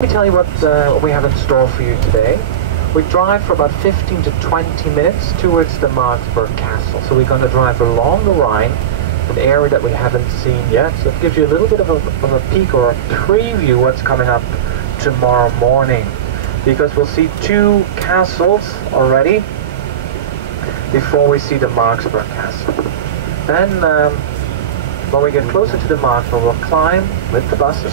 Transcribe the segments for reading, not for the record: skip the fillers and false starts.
Let me tell you what we have in store for you today. We drive for about 15 to 20 minutes towards the Marksburg Castle. So we're going to drive along the Rhine, an area that we haven't seen yet. So it gives you a little bit of a peek or a preview what's coming up tomorrow morning. Because we'll see two castles already before we see the Marksburg Castle. Then when we get closer to the Marksburg, we'll climb with the buses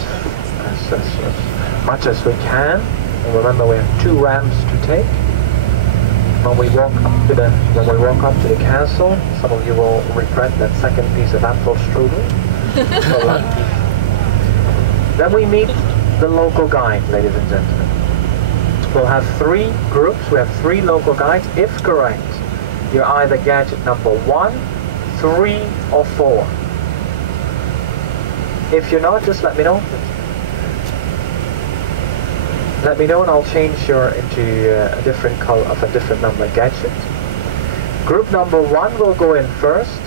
as much as we can. And remember, we have two ramps to take. When we walk up to the castle, some of you will regret that second piece of apple strudel for lunch. Then we meet the local guide, ladies and gentlemen. We'll have three groups. We have three local guides. If correct, you're either gadget number 1, 3, or 4. If you're not, just let me know. Let me know and I'll change your into a different color of a different number gadget. Group number 1 will go in first,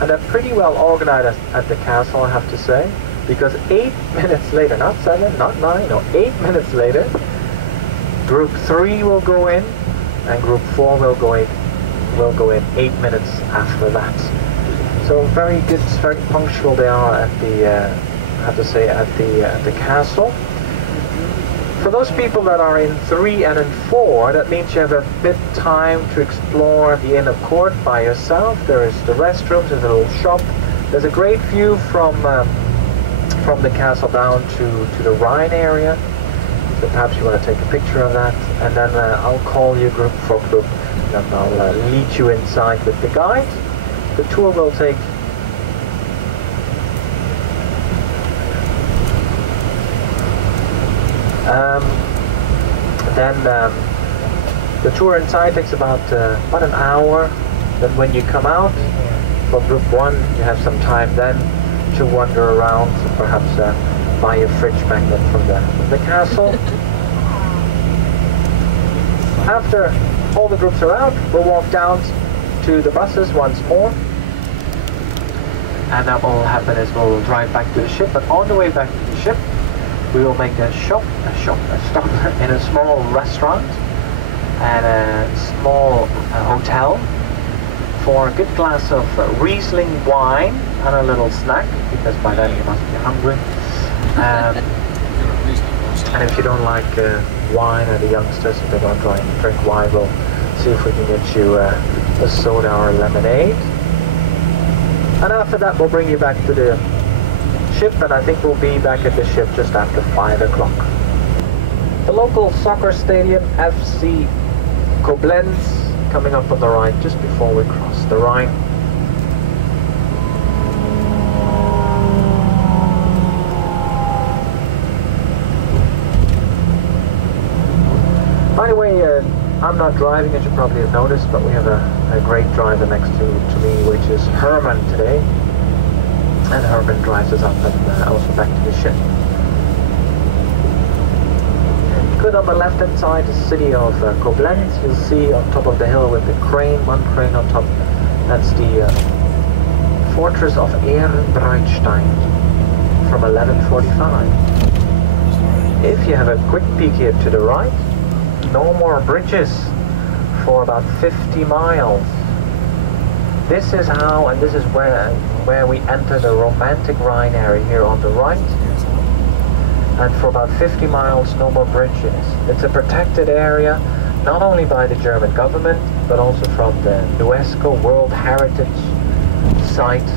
and they're pretty well organized at the castle, I have to say, because 8 minutes later, not 7, not 9, no, 8 minutes later, Group 3 will go in, and Group 4 will go in 8 minutes after that. So very good, very punctual they are at the, I have to say, at the castle. For those people that are in 3 and in 4, that means you have a bit time to explore the inner court by yourself. There is the restrooms, there's a little shop. There's a great view from the castle down to the Rhine area. So perhaps you want to take a picture of that. And then I'll call you group for group. And I'll lead you inside with the guide. The tour will take the tour inside takes about an hour. Then when you come out for group 1, you have some time then to wander around, so perhaps buy a fridge magnet from the castle. After all the groups are out, we'll walk down to the buses once more. And then what will happen is we'll drive back to the ship, but on the way back to the ship, we will make a stop in a small restaurant and a small hotel for a good glass of Riesling wine and a little snack, because by then you must be hungry. And if you don't like wine, or the youngsters, if they don't drink wine, we'll see if we can get you a soda or a lemonade. And after that, we'll bring you back to the ship, and I think we'll be back at the ship just after 5 o'clock. The local soccer stadium, FC Koblenz, coming up on the right just before we cross the Rhine. By the way, I'm not driving, as you probably have noticed, but we have a great driver next to me, which is Herman today. And Herman drives us up and also back to the ship. Good, on the left hand side, the city of Koblenz. You'll see on top of the hill with the crane, one crane on top. That's the fortress of Ehrenbreitstein from 1145. If you have a quick peek here to the right, no more bridges for about 50 miles. This is how, and this is where we enter the romantic Rhine area here on the right. And for about 50 miles, no more bridges. It's a protected area, not only by the German government, but also from the UNESCO World Heritage Site,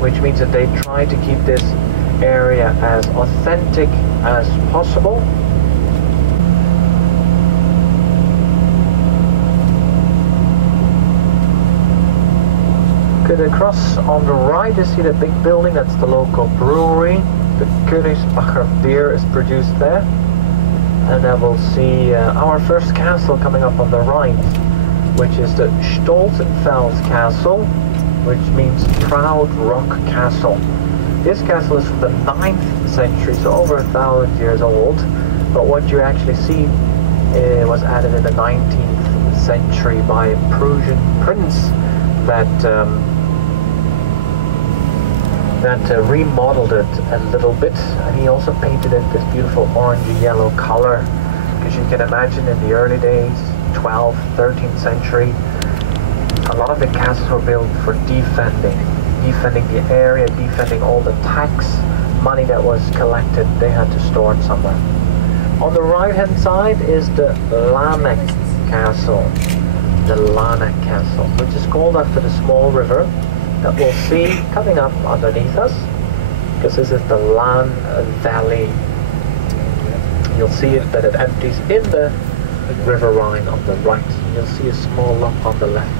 which means that they try to keep this area as authentic as possible. Good, across on the right you see the big building, that's the local brewery. The Königsbacher beer is produced there. And then we'll see our first castle coming up on the right, which is the Stolzenfels Castle, which means Proud Rock Castle. This castle is from the 9th century, so over 1,000 years old. But what you actually see was added in the 19th century by a Prussian prince that that remodeled it a little bit, and he also painted it this beautiful orangey yellow color, because you can imagine in the early days, 12th, 13th century, a lot of the castles were built for defending the area, defending all the tax money that was collected. They had to store it somewhere. On the right hand side is the Lanek Castle, which is called after the small river that we'll see coming up underneath us, because this is the Lahn Valley. You'll see it that it empties in the River Rhine on the right. You'll see a small lump on the left.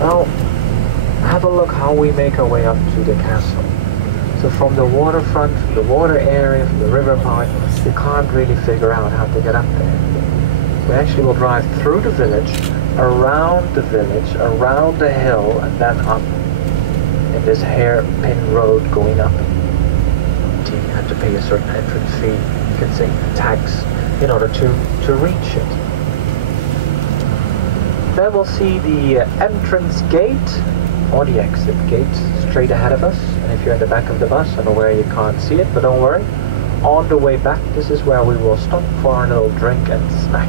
Now, have a look how we make our way up to the castle. So from the waterfront, from the water area, from the river part, you can't really figure out how to get up there. We actually will drive through the village, around the hill, and then up in this hairpin road going up. You have to pay a certain entrance fee, you can say tax, in order to reach it. Then we'll see the entrance gate, or the exit gate, straight ahead of us. And if you're in the back of the bus, I'm aware you can't see it, but don't worry. On the way back, this is where we will stop for a little drink and snack.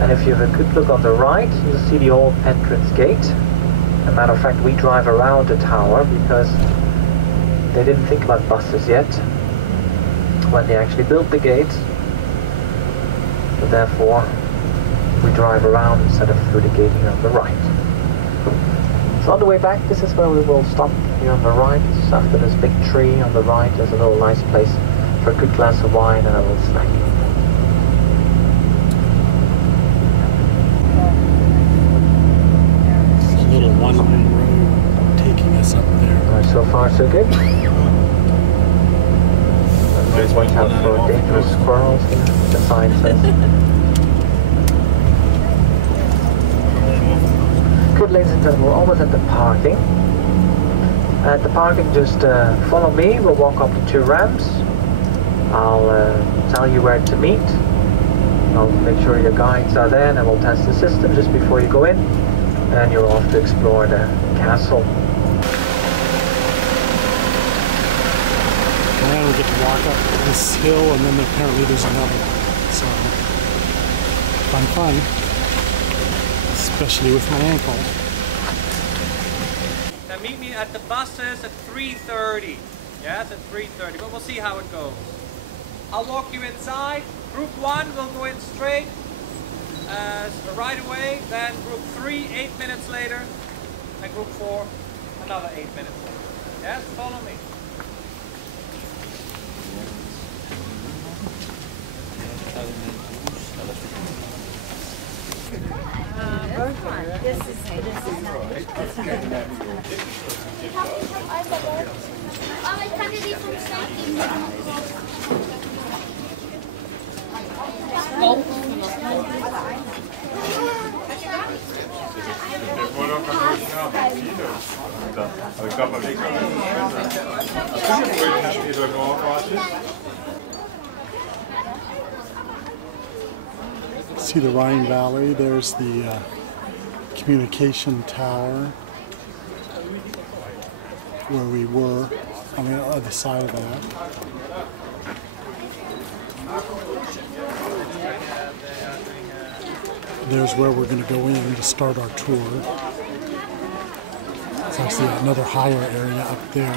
And if you have a good look on the right, you'll see the old entrance gate. As a matter of fact, we drive around the tower because they didn't think about buses yet when they actually built the gate. So therefore, we drive around instead of through the gate here on the right. So on the way back, this is where we will stop here on the right. Just after this big tree on the right, there's a little nice place for a good glass of wine and a little snack. There's a little one-way road taking us up there. Alright, so far so good. Let's watch out for dangerous squirrels here, the sign says. Good, ladies and gentlemen, we're almost at the parking. At the parking, just follow me. We'll walk up the 2 ramps. I'll tell you where to meet. I'll make sure your guides are there, and then we'll test the system just before you go in. And you're off to explore the castle. And we get to walk up this hill, and then apparently there's another one. So, fun. Especially with my ankle. Now meet me at the buses at 3:30. Yes, at 3:30, but we'll see how it goes. I'll walk you inside. Group 1 will go in straight right away. Then group 3, 8 minutes later. And group 4, another 8 minutes later. Yes, follow me. Aber ich kann dir die 5 Cent geben. Ich glaube, beim nächsten Mal ist es besser. See the Rhine Valley. There's the communication tower where we were on the other side of that. There's where we're going to go in to start our tour. It's actually another higher area up there.